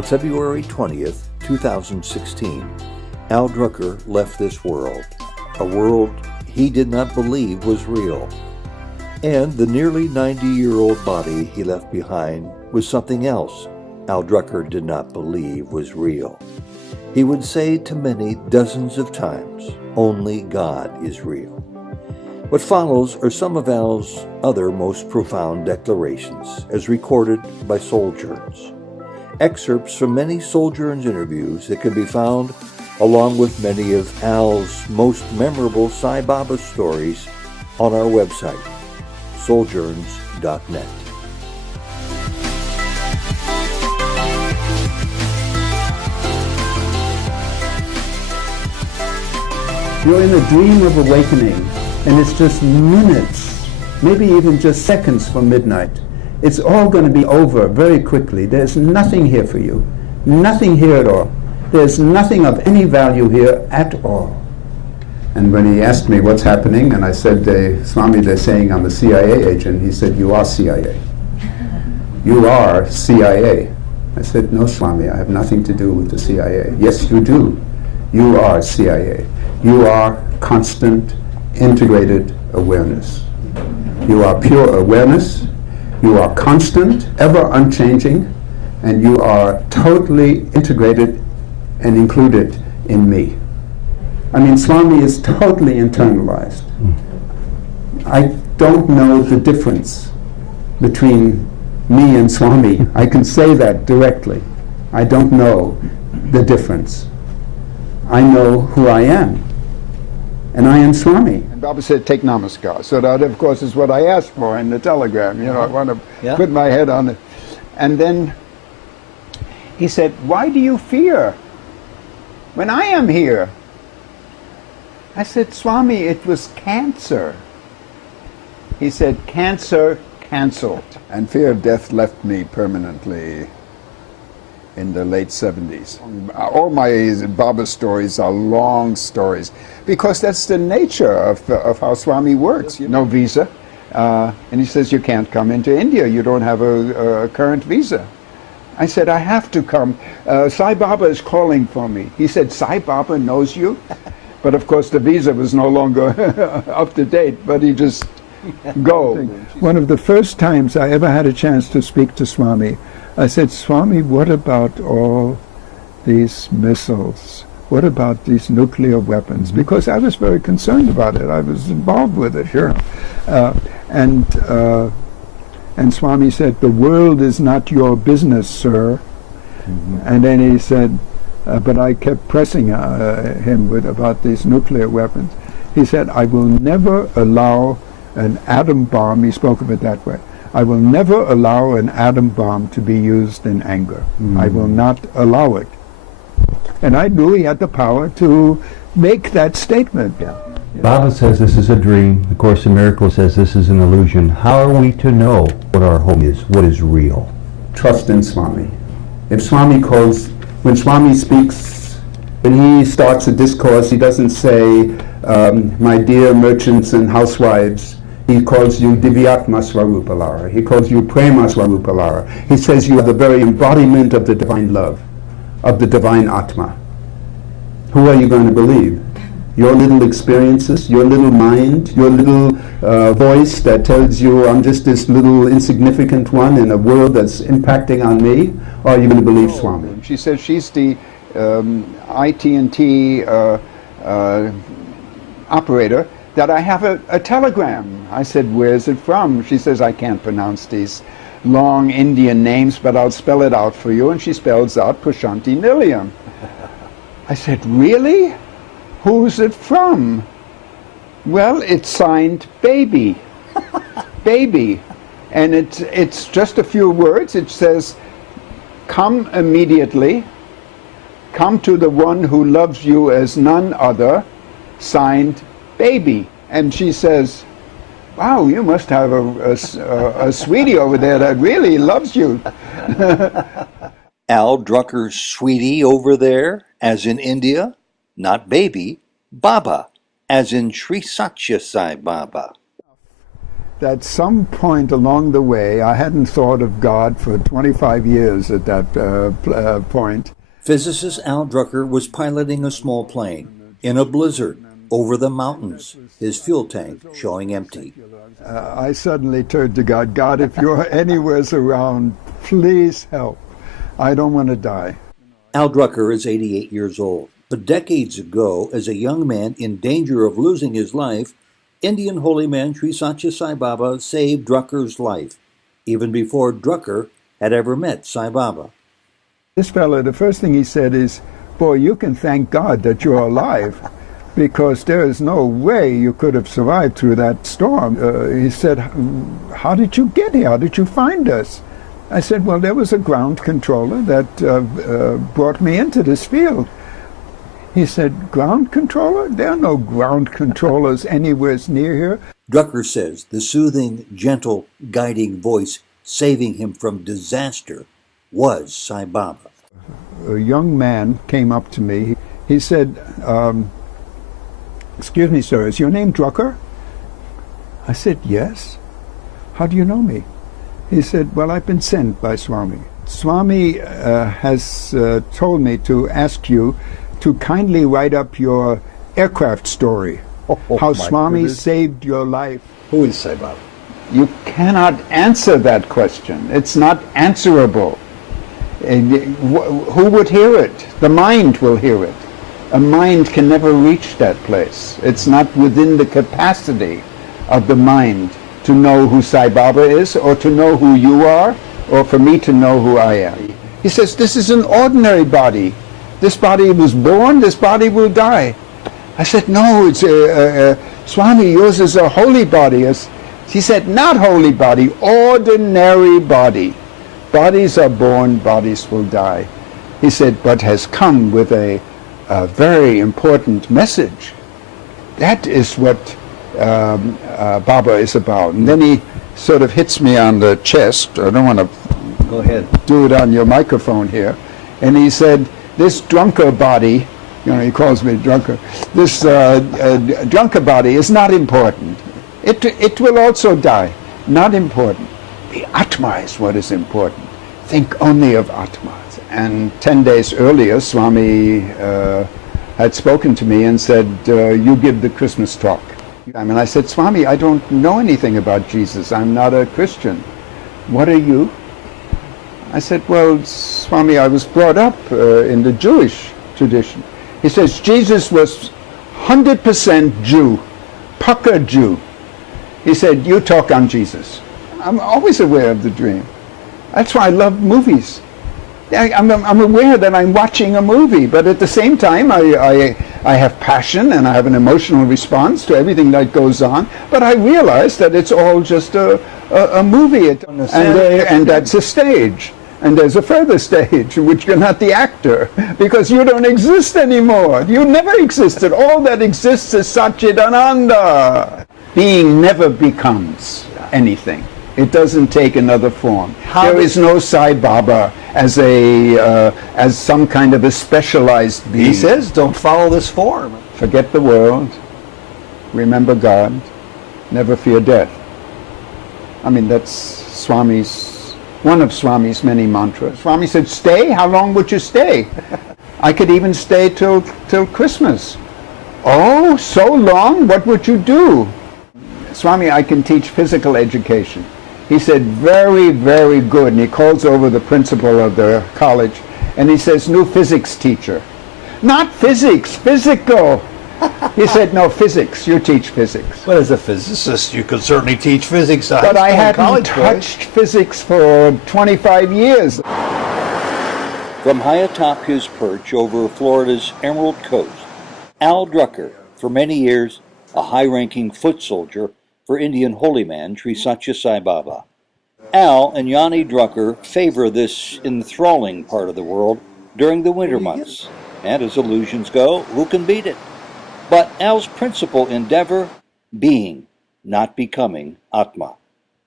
On February 20th, 2016, All Drucker left this world, a world he did not believe was real. And the nearly 90-year-old body he left behind was something else All Drucker did not believe was real. He would say to many dozens of times, "Only God is real." What follows are some of Al's other most profound declarations, as recorded by Sojourns. Excerpts from many Sojourns interviews that can be found along with many of Al's most memorable Sāi Bābā stories on our website, sojourns.net. You're in a dream of awakening, and it's just minutes, maybe even just seconds from midnight. It's all going to be over very quickly. There's nothing here for you. Nothing here at all. There's nothing of any value here at all. And when he asked me what's happening, and I said, Swami, they're saying I'm a CIA agent, he said, "You are CIA. You are CIA." I said, "No, Swami, I have nothing to do with the CIA." "Yes, you do. You are CIA. You are constant, integrated awareness. You are pure awareness. You are constant, ever unchanging, and you are totally integrated and included in me." I mean, Swami is totally internalized. I don't know the difference between me and Swami. I can say that directly. I don't know the difference. I know who I am, and I am Swami. And Baba said, "Take Namaskar." So that, of course, is what I asked for in the telegram. You know, I want to put my head on it. And then he said, "Why do you fear when I am here?" I said, "Swami, it was cancer." He said, "Cancer canceled." And fear of death left me permanently in the late 70s. All my Baba stories are long stories, because that's the nature of how Swami works. No visa. And he says, "You can't come into India. You don't have a current visa." I said, "I have to come. Sāi Bābā is calling for me." He said, "Sāi Bābā knows you?" But of course the visa was no longer up to date, but he just go. One of the first times I ever had a chance to speak to Swami, I said, "Swami, what about all these missiles? What about these nuclear weapons?" Because I was very concerned about it. I was involved with it. Sure. And Swami said, "The world is not your business, sir." And then he said, but I kept pressing him about these nuclear weapons. He said, "I will never allow an atom bomb," he spoke of it that way, "I will never allow an atom bomb to be used in anger. I will not allow it." And I knew he had the power to make that statement. Baba says this is a dream. The Course in Miracles says this is an illusion. How are we to know what our home is, what is real? Trust in Swami. If Swami calls, when Swami speaks, when he starts a discourse, he doesn't say, "My dear merchants and housewives." He calls you Divyatma Swarupalara. He calls you Prema Swarupalara. He says you are the very embodiment of the divine love, of the divine Atma. Who are you going to believe? Your little experiences, your little mind, your little voice that tells you I'm just this little insignificant one in a world that's impacting on me? Or are you going to believe Swami? She says she's the IT&T operator, that I have a telegram. I said, "Where's it from?" She says, "I can't pronounce these long Indian names, but I'll spell it out for you." And she spells out Prashanti Nilayam. I said, "Really? Who's it from?" "Well, it's signed Baby." Baby. And it's just a few words. It says, "Come immediately. Come to the one who loves you as none other. Signed Baby." And she says, "Wow, you must have a sweetie over there that really loves you." All Drucker's sweetie over there, as in India, not baby, Baba, as in Sri Satya Sai Baba. At some point along the way, I hadn't thought of God for 25 years at that point. Physicist Al Drucker was piloting a small plane in a blizzard over the mountains, his fuel tank showing empty. I suddenly turned to God. God, if you're anywhere around, please help. I don't want to die. Al Drucker is 88 years old, but decades ago, as a young man in danger of losing his life, Indian holy man Sri Satya Sai Baba saved Drucker's life, even before Drucker had ever met Sai Baba. This fellow, the first thing he said is, boy, you can thank God that you're alive, because there is no way you could have survived through that storm. He said, how did you get here? How did you find us? I said, well, there was a ground controller that brought me into this field. He said, ground controller? There are no ground controllers anywhere near here. Drucker says the soothing, gentle, guiding voice saving him from disaster was Sai Baba. A young man came up to me. He said, excuse me, sir, is your name Drucker? I said, yes. How do you know me? He said, well, I've been sent by Swami. Swami has told me to ask you to kindly write up your aircraft story, how Swami saved your life. Who is Sai Baba? You cannot answer that question. It's not answerable. Who would hear it? The mind will hear it. A mind can never reach that place. It's not within the capacity of the mind to know who Sai Baba is, or to know who you are, or for me to know who I am. He says, this is an ordinary body. This body was born, this body will die. I said, no, it's Swami, yours is a holy body. He said, not holy body, ordinary body. Bodies are born, bodies will die. He said, but has come with a very important message. That is what Baba is about. And then he sort of hits me on the chest. I don't want to Go ahead. Do it on your microphone here. And he said, this drunker body, you know, he calls me drunker, this drunker body is not important. It will also die. Not important. The Atma is what is important. Think only of Atma. And 10 days earlier, Swami had spoken to me and said, you give the Christmas talk. And I said, Swami, I don't know anything about Jesus. I'm not a Christian. What are you? I said, well, Swami, I was brought up in the Jewish tradition. He says, Jesus was 100% Jew, Pucker Jew. He said, you talk on Jesus. I'm always aware of the dream. That's why I love movies. I'm aware that I'm watching a movie, but at the same time, I have passion and I have an emotional response to everything that goes on, but I realize that it's all just a movie, and that's a stage. And there's a further stage in which you're not the actor, because you don't exist anymore. You never existed. All that exists is Satchidananda. Being never becomes anything. It doesn't take another form. There is no Sai Baba as some kind of a specialized being. He says, don't follow this form. Forget the world. Remember God. Never fear death. I mean, that's one of Swami's many mantras. Swami said, stay? How long would you stay? I could even stay till Christmas. Oh, so long? What would you do? Swami, I can teach physical education. He said, very, very good. And he calls over the principal of the college, and he says, new physics teacher. Not physics, physical. He said, no, physics. You teach physics. But as a physicist, you could certainly teach physics. But I hadn't touched physics for 25 years. From high atop his perch over Florida's Emerald Coast, Al Drucker, for many years a high-ranking foot soldier for Indian holy man Sri Satya Sai Baba. Al and Yanni Drucker favor this enthralling part of the world during the winter months. And as illusions go, who can beat it? But Al's principal endeavor, being, not becoming Atma,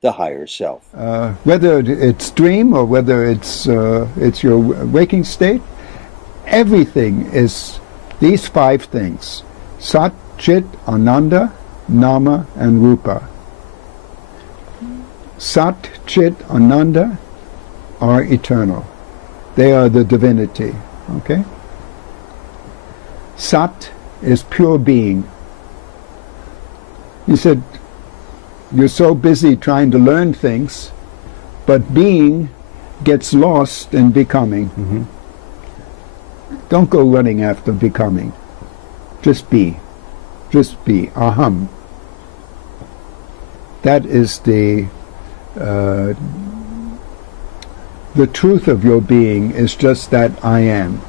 the higher self. Whether it's dream or whether it's your waking state, everything is these five things: Sat, Chit, Ananda, Nama, and Rupa. Sat, Chit, Ananda are eternal. They are the divinity. Okay? Sat is pure being. He said, you're so busy trying to learn things, but being gets lost in becoming. Mm-hmm. Don't go running after becoming. Just be. Just be. Aham. That is the truth of your being is just that I am.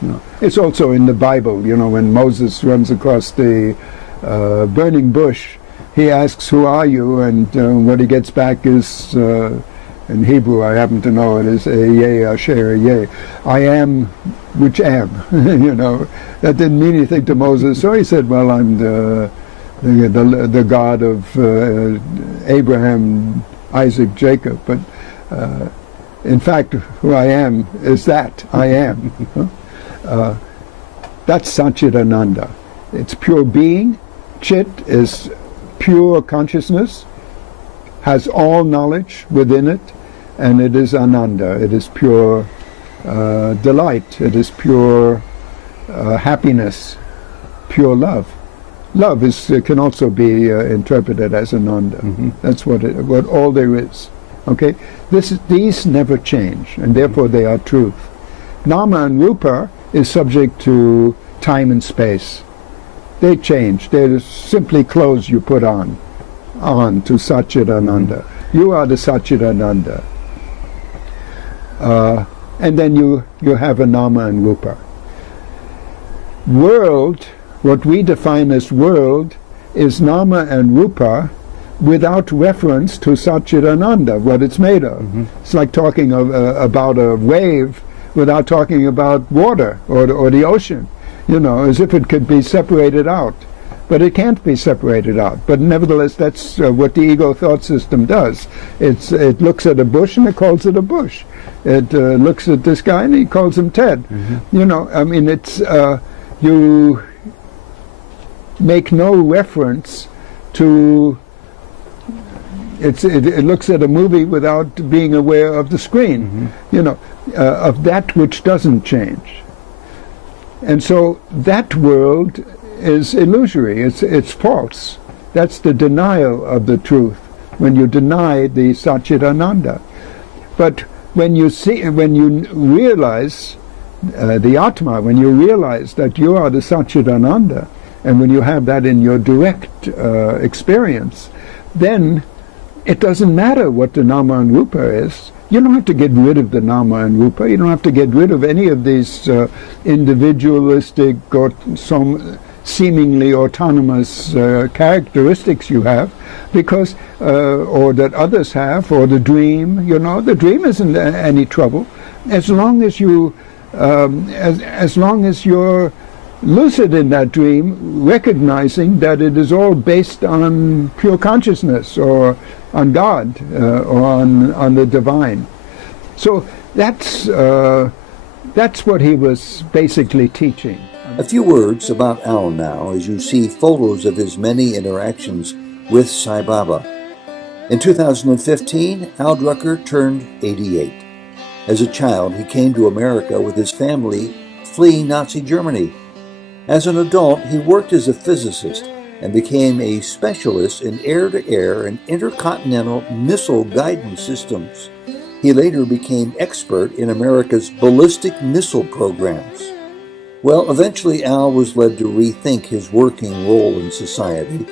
You know, it's also in the Bible, you know, when Moses runs across the burning bush, he asks, who are you? And what he gets back is, in Hebrew, I happen to know it is, Yeh, Asher, Yeh. I am which am. You know, that didn't mean anything to Moses. So he said, well, I'm the God of Abraham, Isaac, Jacob. But in fact, who I am is that I am. That's Satchidananda. It's pure being. Chit is pure consciousness, has all knowledge within it, and it is Ananda. It is pure delight. It is pure happiness, pure love. Love can also be interpreted as Ananda. Mm-hmm. That's what all there is. Okay, these never change, and therefore they are truth. Nama and Rupa is subject to time and space. They change. They're simply clothes you put on to Satchidananda. You are the Satchidananda. And then you have a Nama and Rupa. World, what we define as world, is Nama and Rupa without reference to Satchidananda, what it's made of. Mm-hmm. It's like talking about a wave without talking about water or the ocean, you know, as if it could be separated out. But it can't be separated out. But nevertheless, that's what the ego thought system does. It looks at a bush and it calls it a bush. It looks at this guy and he calls him Ted. Mm-hmm. You know, I mean, it's you make no reference to. It looks at a movie without being aware of the screen. Mm-hmm. You know, of that which doesn't change. And so that world is illusory. It's false. That's the denial of the truth, when you deny the Satchidananda. But when you realize the Atma, when you realize that you are the Satchidananda, and when you have that in your direct experience, then it doesn't matter what the Nama and Rupa is. You don't have to get rid of the Nama and Rupa. You don't have to get rid of any of these individualistic or some seemingly autonomous characteristics you have, because or that others have, or the dream. You know, the dream isn't any trouble, as long as you, as long as you're lucid in that dream, recognizing that it is all based on pure consciousness, or on God, or on the divine. So that's what he was basically teaching. A few words about Al now, as you see photos of his many interactions with Sai Baba. In 2015, Alf Drucker turned 88. As a child, he came to America with his family fleeing Nazi Germany. As an adult, he worked as a physicist and became a specialist in air-to-air and intercontinental missile guidance systems. He later became expert in America's ballistic missile programs. Well, eventually Al was led to rethink his working role in society,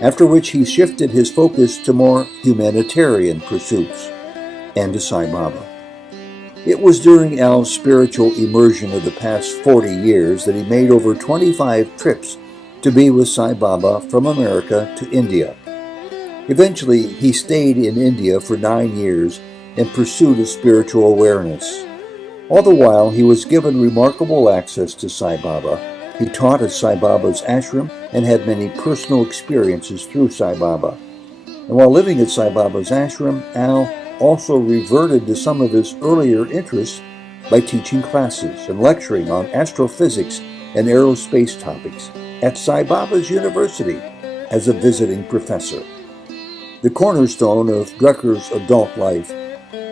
after which he shifted his focus to more humanitarian pursuits and to Sai Baba. It was during Al's spiritual immersion of the past 40 years that he made over 25 trips to be with Sai Baba from America to India. Eventually, he stayed in India for 9 years in pursuit of spiritual awareness. All the while, he was given remarkable access to Sai Baba. He taught at Sai Baba's ashram and had many personal experiences through Sai Baba. And while living at Sai Baba's ashram, Al also reverted to some of his earlier interests by teaching classes and lecturing on astrophysics and aerospace topics at Sai Baba's University as a visiting professor. The cornerstone of Drucker's adult life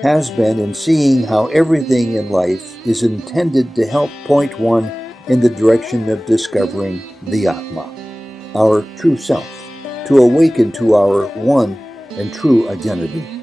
has been in seeing how everything in life is intended to help point one in the direction of discovering the Atma, our true self, to awaken to our one and true identity.